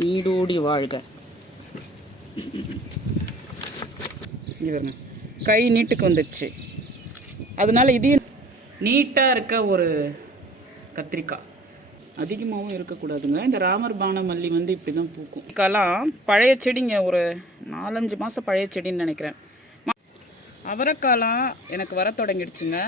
நீடோடி வாழ்க. இது கை நீட்டுக்கு வந்துடுச்சு. அதனால இதையும் நீட்டாக இருக்க ஒரு கத்திரிக்காய் அதிகமாகவும் இருக்கக்கூடாதுங்க. இந்த ராமர் பான மல்லி வந்து இப்படி தான் பூக்கும். இதுக்கெல்லாம் பழைய செடிங்க, ஒரு 4-5 மாதம் பழைய செடின்னு நினைக்கிறேன். அவரைக்காலாம் எனக்கு வர தொடங்கிடுச்சுங்க.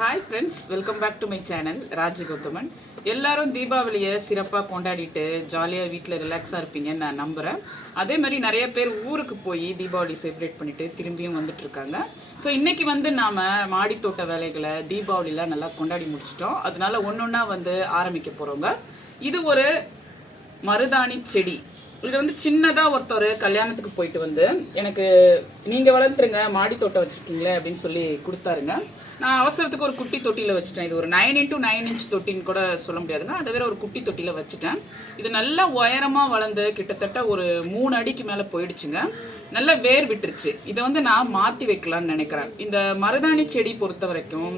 Hi friends, welcome back to my channel Raji Gauthaman. எல்லாரும் தீபாவளியை சிறப்பாக கொண்டாடிட்டு ஜாலியாக வீட்டில் ரிலாக்ஸாக இருப்பீங்கன்னு நான் நம்புகிறேன். அதே மாதிரி நிறைய பேர் ஊருக்கு போய் தீபாவளி செலிப்ரேட் பண்ணிவிட்டு திரும்பியும் வந்துட்டுருக்காங்க. ஸோ இன்றைக்கி வந்து நாம் மாடித்தோட்ட வேலைகளை தீபாவளிலாம் நல்லா கொண்டாடி முடிச்சிட்டோம். அதனால ஒன்று வந்து ஆரம்பிக்க போகிறோங்க. இது ஒரு மருதாணி செடி. இது வந்து சின்னதாக ஒருத்தர் கல்யாணத்துக்கு போயிட்டு வந்து எனக்கு நீங்கள் வளர்த்துருங்க, மாடி தோட்டம் வச்சுருக்கீங்களே அப்படின்னு சொல்லி கொடுத்தாருங்க. நான் அவசரத்துக்கு ஒரு குட்டி தொட்டியில் வச்சுட்டேன். இது ஒரு 9x9 இன்ச் தொட்டின்னு கூட சொல்ல முடியாதுங்க. அதை வேற ஒரு குட்டி தொட்டியில் வச்சுட்டேன். இது நல்லா உயரமாக வளர்ந்து கிட்டத்தட்ட ஒரு 3 அடிக்கு மேலே போயிடுச்சுங்க. நல்லா வேர் விட்டுருச்சு. இதை வந்து நான் மாற்றி வைக்கலான்னு நினைக்கிறேன். இந்த மருதாணி செடி பொறுத்த வரைக்கும்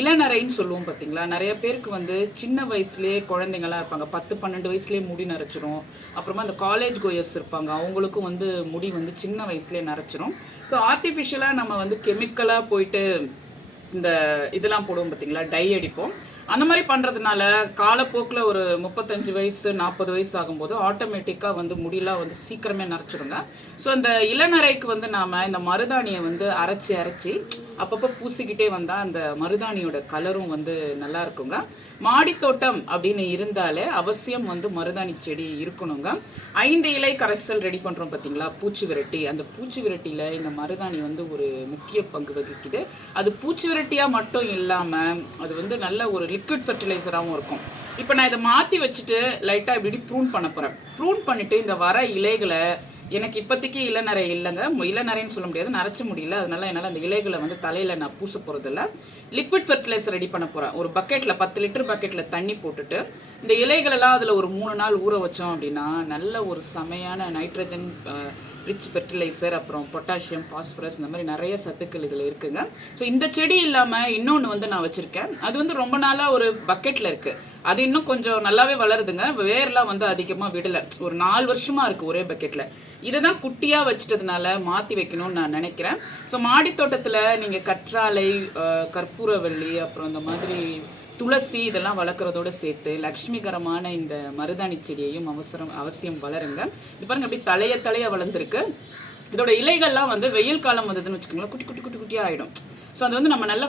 இளநரைன்னு சொல்லுவோம் பார்த்தீங்களா. நிறைய பேருக்கு வந்து சின்ன வயசுலேயே குழந்தைங்களாம் இருப்பாங்க, 10-12 வயசுலேயே முடி நரைச்சிரும். அப்புறமா அந்த காலேஜ் கோயர்ஸ் இருப்பாங்க, அவங்களுக்கும் வந்து முடி வந்து சின்ன வயசுலேயே நரைச்சிரும். ஸோ ஆர்டிஃபிஷியலாக நம்ம வந்து கெமிக்கலாக போயிட்டு இந்த இதெல்லாம் போடுவோம் பார்த்தீங்களா, டை அடிப்போம். அந்த மாதிரி பண்ணுறதுனால காலப்போக்கில் ஒரு 35 வயசு 40 வயசு ஆகும்போது ஆட்டோமேட்டிக்காக வந்து முடியெல்லாம் வந்து சீக்கிரமே நரைச்சிடுங்க. ஸோ இந்த இளநரைக்கு வந்து நாம் இந்த மருதாணியை வந்து அரைச்சி அப்பப்போ பூசிக்கிட்டே வந்தால் அந்த மருதாணியோட கலரும் வந்து நல்லா இருக்குங்க. மாடித்தோட்டம் அப்படின்னு இருந்தாலே அவசியம் வந்து மருதாணி செடி இருக்கணுங்க. 5 இலை கரைசல் ரெடி பண்ணுறோம் பார்த்தீங்களா, பூச்சி விரட்டி. அந்த பூச்சி விரட்டியில் இந்த மருதாணி வந்து ஒரு முக்கிய பங்கு வகிக்குது. அது பூச்சி விரட்டியாக மட்டும் இல்லாமல் அது வந்து நல்ல ஒரு லிக்விட் ஃபெர்டிலைசராகவும் இருக்கும். இப்போ நான் இதை மாற்றி வச்சுட்டு லைட்டாக இப்படி ப்ரூன் பண்ண போகிறேன். ப்ரூன் பண்ணிவிட்டு இந்த வர இலைகளை, எனக்கு இப்போதைக்கு இளநரை இல்லைங்க, இளநரைன்னு சொல்ல முடியாது, நரைச்ச முடியல. அதனால என்னால் அந்த இலைகளை வந்து தலையில் நான் பூச போகிறதில்ல. லிக்விட் ஃபெர்டிலைசர் ரெடி பண்ண போகிறேன். ஒரு பக்கெட்டில் 10 லிட்டர் பக்கெட்டில் தண்ணி போட்டுட்டு இந்த இலைகளெல்லாம் அதில் ஒரு 3 நாள் ஊற வச்சோம் அப்படின்னா நல்ல ஒரு செமையான நைட்ரஜன் ரிச் ஃபெர்டிலைசர், அப்புறம் பொட்டாசியம், ஃபாஸ்பரஸ், இந்த மாதிரி நிறைய சத்துக்கள் இதில் இருக்குங்க. ஸோ இந்த செடி இல்லாமல் இன்னொன்று வந்து நான் வச்சுருக்கேன். அது வந்து ரொம்ப நாளாக ஒரு பக்கெட்டில் இருக்குது. அது இன்னும் கொஞ்சம் நல்லாவே வளருதுங்க. வேர்லாம் வந்து அதிகமாக விடலை. ஒரு 4 வருஷமாக இருக்குது ஒரே பக்கெட்டில். இதை தான் குட்டியாக வச்சிட்டதுனால மாற்றி வைக்கணும்னு நான் நினைக்கிறேன். ஸோ மாடி தோட்டத்தில் நீங்கள் கற்றாழை, கற்பூரவள்ளி, அப்புறம் இந்த மாதிரி துளசி இதெல்லாம் வளர்க்குறதோடு சேர்த்து லக்ஷ்மிகரமான இந்த மருதாணி செடியையும் அவசியம் வளருங்க. இது பாருங்க, அப்படி தலைய வளர்ந்துருக்கு. இதோட இலைகள்லாம் வந்து வெயில் காலம் வந்ததுன்னு வச்சுக்கோங்களேன், குட்டியாக ஆகிடும். ஸோ அது வந்து நம்ம நல்லா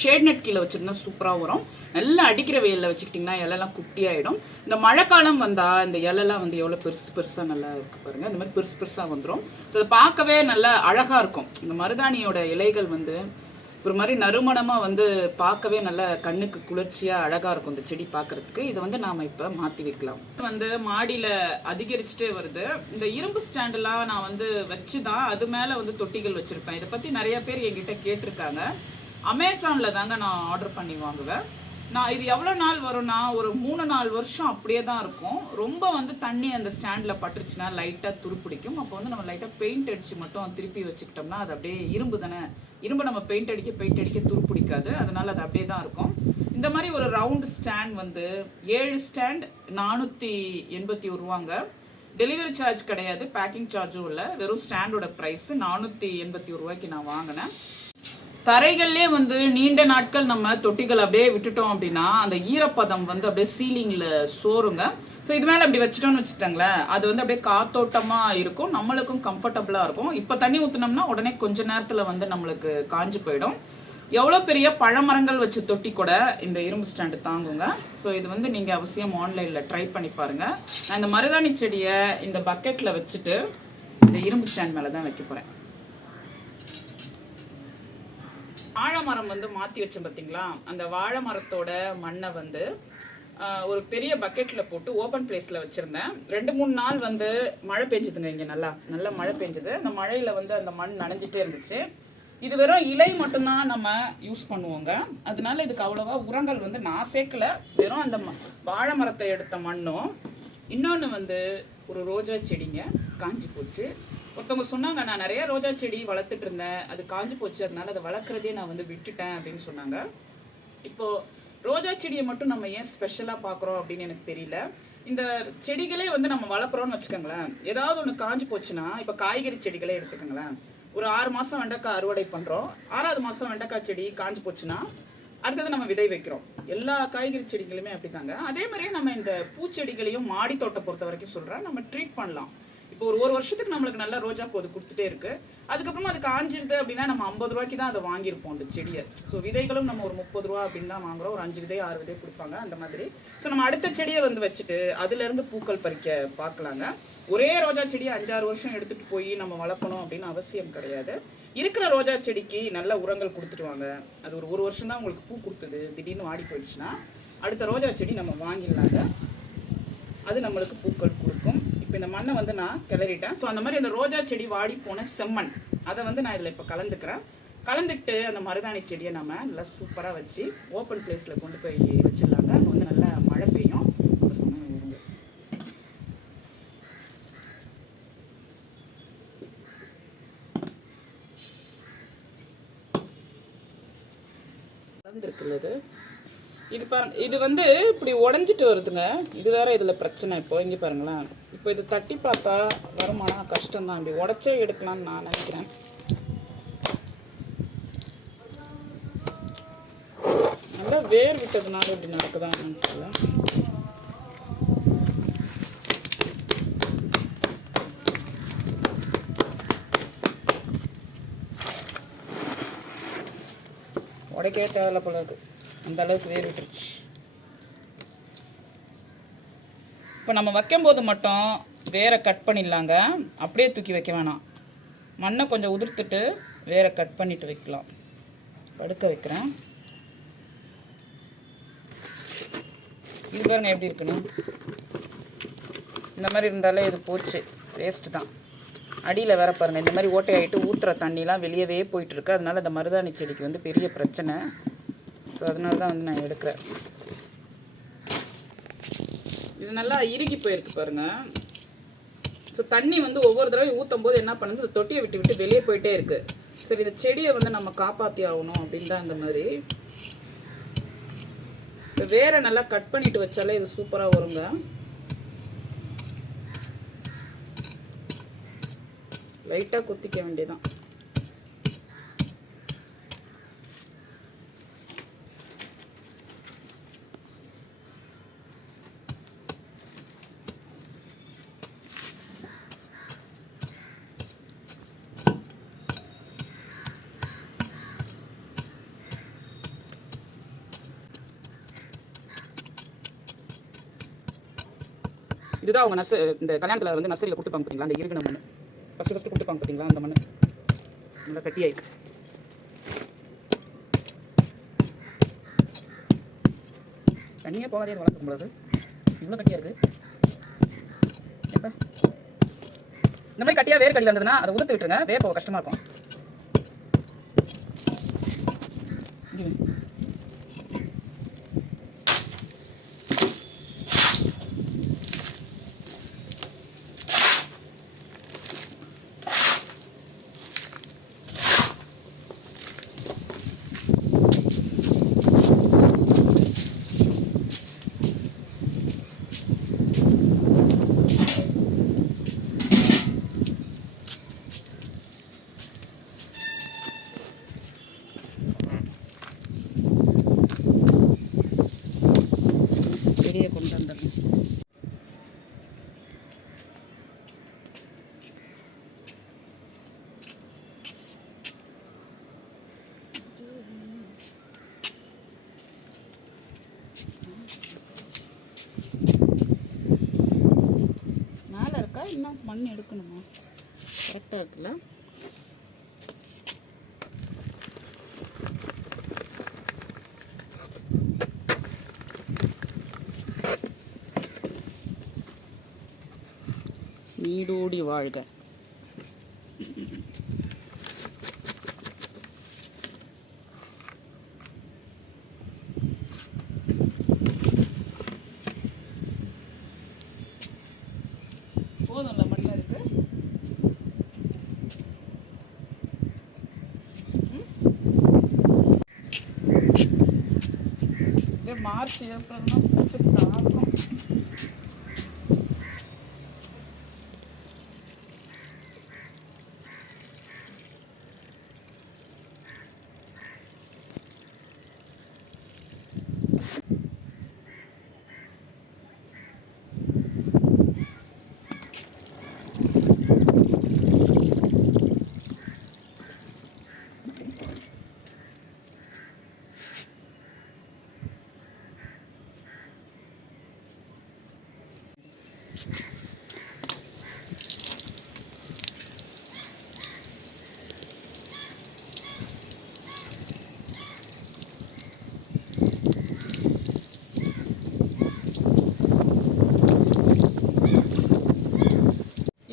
ஷேட் நெட் கீழே வச்சுருந்தா சூப்பராக வரும். நல்லா அடிக்கிற வெயிலில் வச்சுக்கிட்டிங்கன்னா இலையெல்லாம் குட்டியாகிடும். இந்த மழைக்காலம் வந்தால் இந்த இலைலாம் வந்து எவ்வளோ பெருசாக நல்லா இருக்குது பாருங்கள். இந்த மாதிரி பெருசாக வந்துடும். ஸோ அதை பார்க்கவே நல்லா அழகாக இருக்கும். இந்த மருதாணியோட இலைகள் வந்து ஒரு மாதிரி நறுமணமாக வந்து பார்க்கவே நல்ல கண்ணுக்கு குளிர்ச்சியாக அழகாக இருக்கும் இந்த செடி பார்க்குறதுக்கு. இதை வந்து நாம் இப்போ மாற்றி வைக்கலாம். வந்து மாடியில் அதிகரிச்சுட்டே வருது. இந்த இரும்பு ஸ்டாண்டெல்லாம் நான் வந்து வச்சு தான் அது மேலே வந்து தொட்டிகள் வச்சுருப்பேன். இதை பற்றி நிறைய பேர் என்கிட்ட கேட்டிருக்காங்க. அமேசானில் தாங்க நான் ஆர்டர் பண்ணி வாங்குவேன். நான் இது எவ்வளோ நாள் வரும்னா ஒரு 3-4 வருஷம் அப்படியே தான் இருக்கும். ரொம்ப வந்து தண்ணி அந்த ஸ்டாண்டில் பட்டுருச்சுன்னா லைட்டாக துருப்பிடிக்கும். அப்போ வந்து நம்ம லைட்டாக பெயிண்ட் அடித்து மட்டும் திருப்பி வச்சுக்கிட்டோம்னா அது அப்படியே இரும்பு தானே, இரும்பு நம்ம பெயிண்ட் அடிக்க துருப்பிடிக்காது. அதனால் அது அப்படியே தான் இருக்கும். இந்த மாதிரி ஒரு ரவுண்டு ஸ்டாண்ட் வந்து 7 ஸ்டாண்ட் 481 ரூபாங்க. டெலிவரி சார்ஜ் கிடையாது, பேக்கிங் சார்ஜும் இல்லை. வெறும் ஸ்டாண்டோட ப்ரைஸு 481 ரூபாய்க்கு நான் வாங்கினேன். தரைகள்லே வந்து நீண்ட நாட்கள் நம்ம தொட்டிகள் அப்படியே விட்டுட்டோம் அப்படின்னா அந்த ஈரப்பதம் வந்து அப்படியே சீலிங்கில் சோறுங்க. ஸோ இது மேலே அப்படி வச்சுட்டோன்னு வச்சுட்டாங்களேன், அது வந்து அப்படியே காத்தோட்டமாக இருக்கும், நம்மளுக்கும் கம்ஃபர்டபுளாக இருக்கும். இப்போ தண்ணி ஊற்றினோம்னா உடனே கொஞ்ச நேரத்தில் வந்து நம்மளுக்கு காஞ்சு போயிடும். எவ்வளோ பெரிய பழமரங்கள் வச்சு தொட்டி கூட இந்த இரும்பு ஸ்டாண்டு தாங்குங்க. ஸோ இது வந்து நீங்கள் அவசியம் ஆன்லைனில் ட்ரை பண்ணி பாருங்கள். நான் இந்த மருதாணி செடியை இந்த பக்கெட்டில் வச்சுட்டு இந்த இரும்பு ஸ்டாண்ட் மேலே தான் வைக்க போகிறேன். வாழை மரம் வந்து மாற்றி வச்சேன் பார்த்தீங்களா, அந்த வாழை மரத்தோட மண்ணை வந்து ஒரு பெரிய பக்கெட்டில் போட்டு ஓப்பன் பிளேஸில் வச்சுருந்தேன். 2-3 நாள் வந்து மழை பெஞ்சுதுங்க. இங்கே நல்லா மழை பெஞ்சுது. அந்த மழையில் வந்து அந்த மண் நனைஞ்சிட்டே இருந்துச்சு. இது வெறும் இலை மட்டும்தான் நம்ம யூஸ் பண்ணுவோங்க. அதனால இதுக்கு அவ்வளோவா உரங்கள் வந்து நான் சேர்க்கலை. வெறும் அந்த வாழை மரத்தை எடுத்த மண்ணும், இன்னொன்று வந்து ஒரு ரோஜா செடிங்க காஞ்சி போச்சு. ஒருத்தவங்க சொன்னாங்க, நான் நிறைய ரோஜா செடி வளர்த்துட்டு இருந்தேன், அது காஞ்சி போச்சு, அதனால அதை வளர்க்குறதே நான் வந்து விட்டுட்டேன் அப்படின்னு சொன்னாங்க. இப்போது ரோஜா செடியை மட்டும் நம்ம ஏன் ஸ்பெஷலாக பார்க்குறோம் அப்படின்னு எனக்கு தெரியல. இந்த செடிகளே வந்து நம்ம வளர்க்குறோம்னு வச்சுக்கோங்களேன், ஏதாவது ஒன்று காஞ்சு போச்சுன்னா, இப்போ காய்கறி செடிகளே எடுத்துக்கோங்களேன், ஒரு 6 மாதம் வெண்டைக்காய் அறுவடை பண்ணுறோம், 6வது மாதம் வெண்டைக்காய் செடி காஞ்சு போச்சுன்னா அடுத்தது நம்ம விதை வைக்கிறோம். எல்லா காய்கறி செடிகளுமே அப்படித்தாங்க. அதே மாதிரியே நம்ம இந்த பூச்செடிகளையும் மாடி தோட்டம் பொறுத்த வரைக்கும் சொல்கிறேன், நம்ம ட்ரீட் பண்ணலாம். இப்போ ஒரு வருஷத்துக்கு நம்மளுக்கு நல்லா ரோஜா போது கொடுத்துட்டே இருக்கு. அதுக்கப்புறமா அது காஞ்சிருது அப்படின்னா நம்ம 50 ரூபாய்க்கு தான் அதை வாங்கியிருப்போம் அந்த செடியை. ஸோ விதைகளும் நம்ம ஒரு 30 ரூபா அப்படின்னு தான் வாங்குறோம். ஒரு 5 விதை 6 விதை கொடுப்பாங்க அந்த மாதிரி. ஸோ நம்ம அடுத்த செடியை வந்து வச்சுட்டு அதுலேருந்து பூக்கள் பறிக்க பார்க்கலாங்க. ஒரே ரோஜா செடியை 5-6 வருஷம் எடுத்துகிட்டு போய் நம்ம வளர்க்கணும் அப்படின்னு அவசியம் கிடையாது. இருக்கிற ரோஜா செடிக்கு நல்ல உரங்கள் கொடுத்துட்டு வாங்க. அது ஒரு வருஷம் தான் உங்களுக்கு பூ கொடுத்தது, திடீர்னு வாடி போயிடுச்சுன்னா அடுத்த ரோஜா செடி நம்ம வாங்கிடலாங்க. அது நம்மளுக்கு பூக்கள் கொடுக்கும். இப்போ இந்த மண்ணை வந்து நான் கிளறிட்டேன். ஸோ அந்த மாதிரி அந்த ரோஜா செடி வாடி போன செம்மண் அதை வந்து நான் இதில் இப்போ கலந்துக்கிறேன். கலந்துக்கிட்டு அந்த மருதாணி செடியை நம்ம நல்லா சூப்பராக வச்சு ஓப்பன் பிளேஸில் கொண்டு போய் வச்சிடலாங்க. அங்கே வந்து நல்லா மழை பெய்யும், ஒரு சமயம் வருங்க. கலந்துருக்குல்ல இது வந்து இப்படி உடஞ்சிட்டு வருதுங்க. இது வேற இதில் பிரச்சனை. இப்போ இங்கே பாருங்களேன், இப்போ இது தட்டி பார்த்தா வருமானம் கஷ்டம்தான். இப்படி உடச்சே எடுக்கலாம்னு நான் நினைக்கிறேன். நல்லா வேர் விட்டதுனால இப்படி நடக்குதான் தெரியல. உடைக்கவே தேவையில்ல போல இருக்கு, அந்த அளவுக்கு வேர் விட்டுருச்சு. இப்போ நம்ம வைக்கும்போது மட்டும் வேரை கட் பண்ணிடலாங்க, அப்படியே தூக்கி வைக்க வேணாம். மண்ணை கொஞ்சம் உதிர்த்துட்டு வேரை கட் பண்ணிட்டு வைக்கலாம். படுக்க வைக்கிறேன். இது பாருங்க எப்படி இருக்குன்னு. இந்த மாதிரி இருந்தாலே இது போச்சு, வேஸ்ட்டு தான். அடியில் வேற பாருங்கள், இந்த மாதிரி ஓட்டையாகிட்டு ஊற்றுற தண்ணிலாம் வெளியவே போயிட்டுருக்கு. அதனால இந்த மருதாணி செடிக்கு வந்து பெரிய பிரச்சனை. ஸோ அதனால தான் வந்து நான் எடுக்கிறேன். இது நல்லா இறுகி போயிருக்கு பாருங்கள். ஸோ தண்ணி வந்து ஒவ்வொரு தடவையும் ஊற்றும் போது என்ன பண்ணுது, இந்த தொட்டியை விட்டு விட்டு வெளியே போயிட்டே இருக்குது. சரி, இந்த செடியை வந்து நம்ம காப்பாற்றி ஆகணும் அப்படின்னு தான் இந்த மாதிரி. இப்போ வேரை நல்லா கட் பண்ணிட்டு வச்சாலே இது சூப்பராக வருங்க. லைட்டாக குத்திக்க வேண்டியதான். இதுதான் அவங்க இந்த கல்யாணத்தில் வந்து நர்சரியில் கொடுத்துப்பாங்க பார்த்தீங்களா, அந்த இறுகின மண் ஃபஸ்ட்டு கொடுத்துப்பாங்க பார்த்தீங்களா, அந்த மண் நல்லா கட்டி ஆயிருக்கு. தண்ணியே போகாதே வளர்க்க முடியாது, இவ்வளோ கட்டியாக இருக்குது. எப்போ இந்த மாதிரி கட்டியாக வேர் கடியில் இருந்ததுன்னா அதை உதுத்து விட்டுருங்க, வேர் போக கஷ்டமாக இருக்கும். வெளியே கொண்டு வந்துடணும். மேலே இருக்கா, இன்னும் மண் எடுக்கணுமா? கரெக்டாக இருக்குல்ல. நீடூடி வாழ்க. போதும்ல, மண்ணா இருக்கு. மார்ச் ஏப்ரல்னா பூச்சி தாக்கும்.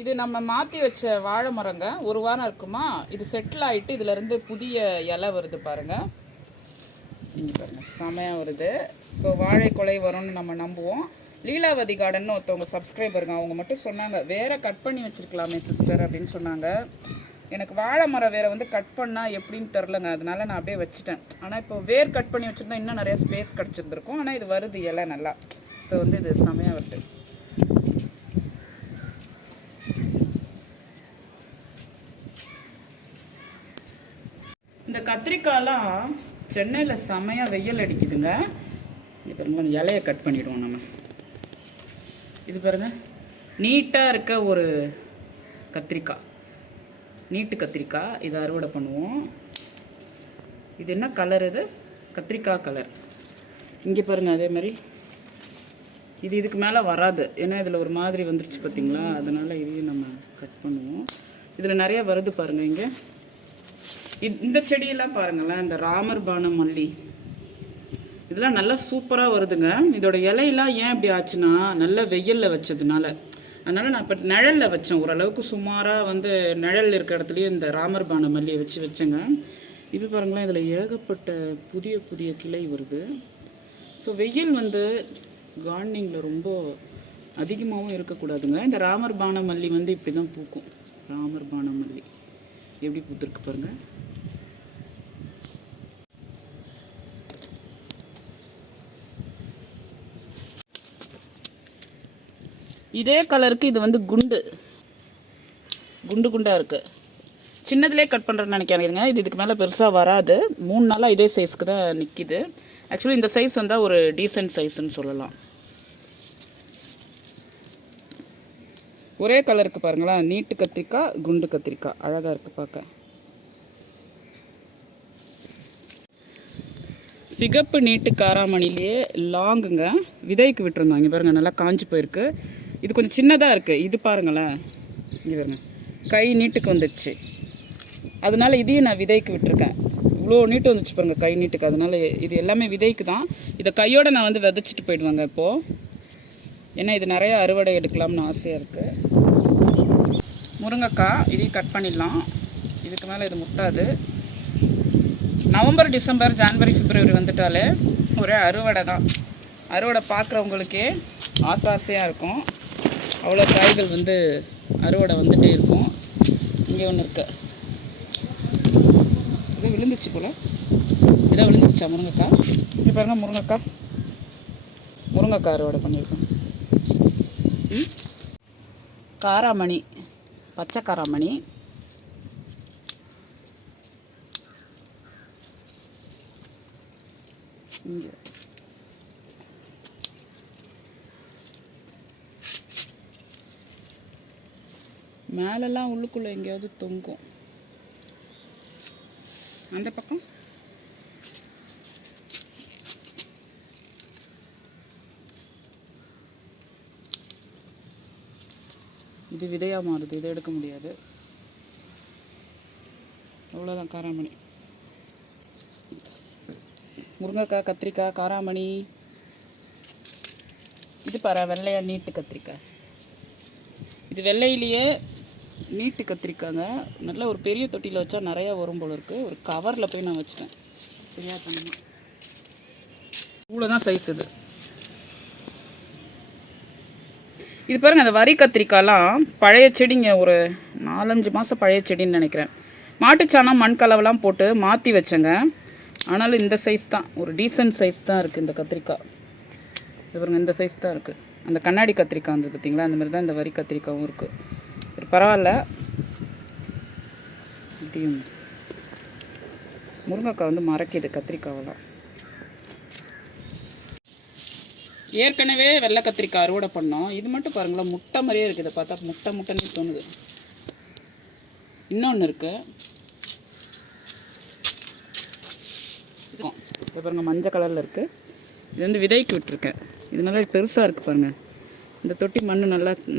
இது நம்ம மாற்றி வச்ச வாழை மரங்க, ஒரு வாரம் இருக்குமா. இது செட்டில் ஆகிட்டு இதிலேருந்து புதிய இலை வருது பாருங்கள். இங்கே பாருங்கள், செமையாக வருது. ஸோ வாழை கொலை வரும்னு நம்ம நம்புவோம். லீலாவதி கார்டன் ஒருத்தவங்க சப்ஸ்கிரைபருங்க, அவங்க மட்டும் சொன்னாங்க வேறு கட் பண்ணி வச்சுருக்கலாமே சிஸ்டர் அப்படின்னு சொன்னாங்க. எனக்கு வாழை மரம் வேறு வந்து கட் பண்ணால் எப்படின்னு தெரிலங்க, அதனால நான் அப்படியே வச்சுட்டேன். ஆனால் இப்போ வேர் கட் பண்ணி வச்சுருந்தா இன்னும் நிறையா ஸ்பேஸ் கிடச்சிருந்துருக்கும். ஆனால் இது வருது இலை நல்லா. ஸோ வந்து இது செமையாக வருது. இந்த கத்திரிக்காயெலாம் சென்னையில் செமையாக வெயில் அடிக்குதுங்க. இது பாருங்க, இலையை கட் பண்ணிவிடுவோம் நம்ம. இது பாருங்கள், நீட்டாக இருக்க ஒரு கத்திரிக்காய், நீட்டு கத்திரிக்காய். இதை அறுவடை பண்ணுவோம். இது என்ன கலர்? இது கத்திரிக்காய் கலர். இங்கே பாருங்கள், அதே மாதிரி இது இதுக்கு மேலே வராது, ஏன்னா இதில் ஒரு மாதிரி வந்துருச்சு பார்த்தீங்களா, அதனால் இதையும் நம்ம கட் பண்ணுவோம். இதில் நிறையா வருது பாருங்கள். இங்கே இந்த செடியெல்லாம் பாருங்களேன், இந்த ராமர் பானம் மல்லி, இதெல்லாம் நல்லா சூப்பராக வருதுங்க. இதோட இலையெல்லாம் ஏன் இப்படி ஆச்சுன்னா, நல்ல வெயிலில் வச்சதுனால. அதனால் நான் இப்போ நிழலில் வச்சேன், ஓரளவுக்கு சுமாராக வந்து நிழல் இருக்க இடத்துலையும் இந்த ராமர் பான மல்லியை வச்சேங்க. இப்போ பாருங்களேன், இதில் ஏகப்பட்ட புதிய புதிய கிளை வருது. ஸோ வெயில் வந்து கார்டனிங்கில் ரொம்ப அதிகமாகவும் இருக்கக்கூடாதுங்க. இந்த ராமர் பான மல்லி வந்து இப்படி தான் பூக்கும். ராமர் பான மல்லி எப்படி பூத்துருக்கு பாருங்கள். இதே கலருக்கு இது வந்து குண்டு குண்டாக இருக்குது. சின்னதுலேயே கட் பண்ணுறேன்னு நினைக்காதீங்க, இது இதுக்கு மேலே பெருசாக வராது. 3 நாளாக இதே சைஸ்க்கு தான் நிற்கிது. ஆக்சுவலி இந்த சைஸ் வந்தால் ஒரு டீசென்ட் சைஸ்ன்னு சொல்லலாம். ஒரே கலருக்கு பாருங்களா, நீட்டு கத்திரிக்காய், குண்டு கத்திரிக்காய், அழகாக இருக்குது பார்க்க. சிகப்பு நீட்டு காராமணிலேயே லாங்குங்க, விதைக்கு விட்டுருந்தோம். இங்கே பாருங்கள், நல்லா காஞ்சி போயிருக்கு. இது கொஞ்சம் சின்னதாக இருக்குது. இது பாருங்களேன், இங்கே பாருங்க, கை நீட்டுக்கு வந்துடுச்சு. அதனால இதையும் நான் விதைக்கு விட்டுருக்கேன். இவ்வளோ நீட்டு வந்துச்சு பாருங்கள், கை நீட்டுக்கு. அதனால இது எல்லாமே விதைக்கு தான். இதை கையோடு நான் வந்து விதைச்சிட்டு போயிடுவாங்க இப்போது, ஏன்னா இது நிறையா அறுவடை எடுக்கலாம்னு ஆசையாக இருக்குது. முருங்கைக்காய் இதையும் கட் பண்ணிடலாம், இதுக்கு மேலே இது முட்டாது. நவம்பர், டிசம்பர், ஜான்வரி, பிப்ரவரி வந்துட்டாலே ஒரே அறுவடை தான். அறுவடை பார்க்குறவங்களுக்கே ஆசையாக இருக்கும். அவ்வளோ காய்கள் வந்து அறுவடை வந்துகிட்டே இருக்கும். இங்கே ஒன்று இருக்கு, இது விழுந்துச்சு போல். இதை விழுந்துச்சா முருங்கைக்காய்? இங்கே பாருங்கள், முருங்கைக்காய் அறுவடை பண்ணியிருக்கோம். காராமணி, பச்சை காராமணி. இங்கே மேலெல்லாம் உள்ளுக்குள்ளே எங்கேயாவது தொங்கும். அந்த பக்கம் இது விதையாக மாறுது, இதை எடுக்க முடியாது. அவ்வளோதான் காராமணி. முருங்கைக்காய், கத்திரிக்காய், காராமணி. இது பாரு, வெள்ளையா நீட்டு கத்திரிக்காய். இது வெள்ளையிலேயே நீட்டு கத்திரிக்காங்க. நல்லா ஒரு பெரிய தொட்டியில் வச்சா நிறையா வரும் போல இருக்குது. ஒரு கவரில் போய் நான் வச்சுட்டேன், சரியா தண்ணி. இவ்வளோதான் சைஸ் இது. இது பாருங்கள், அந்த வரி கத்திரிக்காய்லாம் பழைய செடிங்க, ஒரு 4-5 மாதம் பழைய செடின்னு நினைக்கிறேன். மாட்டுச்சாணம், மண் கலவெல்லாம் போட்டு மாற்றி வச்சேங்க. ஆனாலும் இந்த சைஸ் தான், ஒரு டீசென்ட் சைஸ் தான் இருக்குது இந்த கத்திரிக்காய். இது பாருங்கள், இந்த சைஸ் தான் இருக்குது. அந்த கண்ணாடி கத்திரிக்காய் வந்து பார்த்திங்களா, அந்த மாதிரி தான் இந்த வரி கத்திரிக்காயும் இருக்குது. ஒரு பரவாயில்ல. இதையும் முருங்கைக்காய் வந்து மறைக்கிது கத்திரிக்காவெல்லாம். ஏற்கனவே வெள்ளை கத்திரிக்காய் அறுவடை பண்ணோம். இது மட்டும் பாருங்களேன், முட்டை மாதிரியே இருக்குது. இதை பார்த்தா முட்டைன்னு தோணுது. இன்னொன்று இருக்குது, இப்போ பாருங்கள், மஞ்சள் கலரில் இருக்குது. இது வந்து விதைக்கு விட்டுருக்கேன். இது நல்லா பெருசாக இருக்குது பாருங்கள். இந்த தொட்டி மண்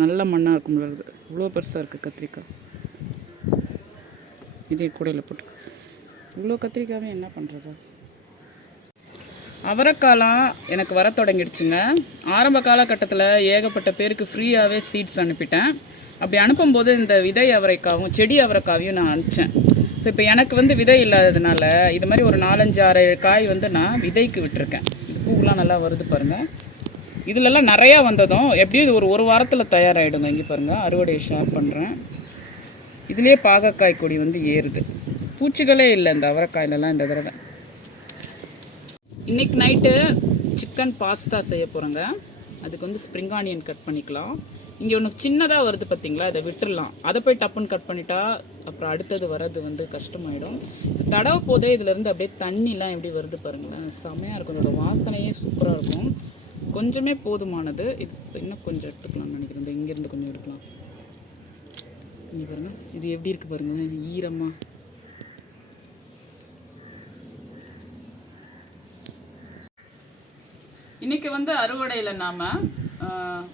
நல்ல மண்ணாக இருக்கும். இவ்வளோ பெருசாக இருக்குது கத்திரிக்காய். இதே கூடையில் போட்டு இவ்வளோ கத்திரிக்காவே என்ன பண்ணுறது. அவரைக்காலாம் எனக்கு வர தொடங்கிடுச்சுங்க. ஆரம்ப காலகட்டத்தில் ஏகப்பட்ட பேருக்கு ஃப்ரீயாகவே சீட்ஸ் அனுப்பிட்டேன். அப்படி அனுப்பும்போது இந்த விதை அவரைக்காவும் செடி அவரைக்காவையும் நான் அனுப்பிச்சேன். ஸோ இப்போ எனக்கு வந்து விதை இல்லாததுனால இது மாதிரி ஒரு 4-5-6 காய் வந்து நான் விதைக்கு விட்டுருக்கேன். இது பூவெலாம் நல்லா வருது பாருங்கள். இதிலெல்லாம் நிறையா வந்ததும் எப்படியும் இது ஒரு வாரத்தில் தயாராகிடுங்க. இங்கே பாருங்கள், அறுவடையை ஷேர் பண்ணுறேன். இதுலேயே பாகக்காய் கொடி வந்து ஏறுது. பூச்சிகளே இல்லை இந்த அவரைக்காயிலலாம் இந்த தடவை. இன்றைக்கி நைட்டு சிக்கன் பாஸ்தா செய்ய போகிறேங்க. அதுக்கு வந்து ஸ்ப்ரிங் ஆனியன் கட் பண்ணிக்கலாம். இங்கே ஒன்று சின்னதாக வருது பார்த்தீங்களா, இதை விட்டுடலாம். அதை போய் டப்புன்னு கட் பண்ணிட்டா அப்புறம் அடுத்தது வர்றது வந்து கஷ்டமாயிடும். தடவை போதே இதிலேருந்து அப்படியே தண்ணிலாம் எப்படி வருது பாருங்களேன், செமையாக இருக்கும். இதோட வாசனையே சூப்பராக இருக்கும். கொஞ்சமே போதுமானது. இது இன்னும் கொஞ்சம் எடுத்துக்கலாம்னு நினைக்கிறேன். இங்கேருந்து கொஞ்சம் எடுக்கலாம். இங்கே பாருங்கள், இது எப்படி இருக்குது பாருங்களேன், ஈரமாக. இன்றைக்கி வந்து அறுவடையில் நாம்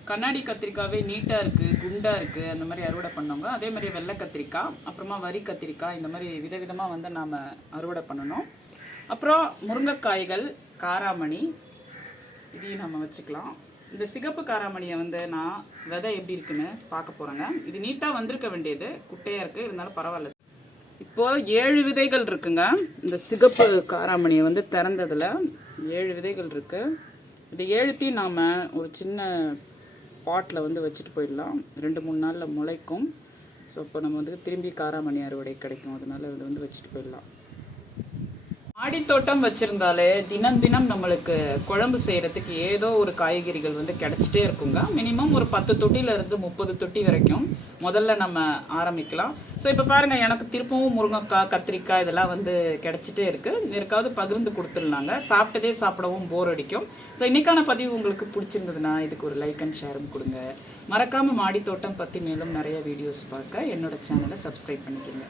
கண்ணாடி கத்திரிக்காவே நீட்டாக இருக்குது, குண்டாக இருக்குது, அந்த மாதிரி அறுவடை பண்ணவங்க. அதே மாதிரி வெள்ளை கத்திரிக்காய், அப்புறமா வரி கத்திரிக்காய், இந்த மாதிரி விதவிதமாக வந்து நாம் அறுவடை பண்ணணும். அப்புறம் முருங்கைக்காய்கள், காராமணி, இதையும் நம்ம வச்சுக்கலாம். இந்த சிகப்பு காராமணியை வந்து நான் விதை எப்படி இருக்குன்னு பார்க்க போகிறேங்க. இது நீட்டாக வந்திருக்க வேண்டியது, குட்டையாக இருக்குது, இருந்தாலும் பரவாயில்ல. இப்போது 7 விதைகள் இருக்குங்க. இந்த சிகப்பு காராமணியை வந்து திறந்ததில் 7 விதைகள் இருக்குது. இது 7த்தையும் நாம் ஒரு சின்ன பாட்டில் வந்து வச்சுட்டு போயிடலாம். 2-3 நாளில் முளைக்கும். ஸோ இப்போ நம்ம வந்து திரும்பி காராமணி அறுவடை கிடைக்கும். அதனால் இதில் வந்து வச்சுட்டு போயிடலாம். மாடித்தோட்டம் வச்சுருந்தாலே தினம் தினம் நம்மளுக்கு குழம்பு செய்கிறதுக்கு ஏதோ ஒரு காய்கறிகள் வந்து கிடச்சிட்டே இருக்குங்க. மினிமம் ஒரு 10 தொட்டியிலேருந்து 30 தொட்டி வரைக்கும் முதல்ல நம்ம ஆரம்பிக்கலாம். ஸோ இப்போ பாருங்கள், எனக்கு திருப்பவும் முருங்கைக்காய், கத்திரிக்காய் இதெல்லாம் வந்து கிடச்சிட்டே இருக்குது. யாருக்காவது பகிர்ந்து கொடுத்துடலாங்க. சாப்பிட்டதே சாப்பிடவும் போர் அடிக்கும். ஸோ இன்றைக்கான பதிவு உங்களுக்கு பிடிச்சிருந்ததுன்னா இதுக்கு ஒரு லைக் அண்ட் ஷேரும் கொடுங்க. மறக்காமல் மாடித்தோட்டம் பற்றி மேலும் நிறைய வீடியோஸ் பார்க்க என்னோடய சேனலை சப்ஸ்கிரைப் பண்ணிக்கோங்க.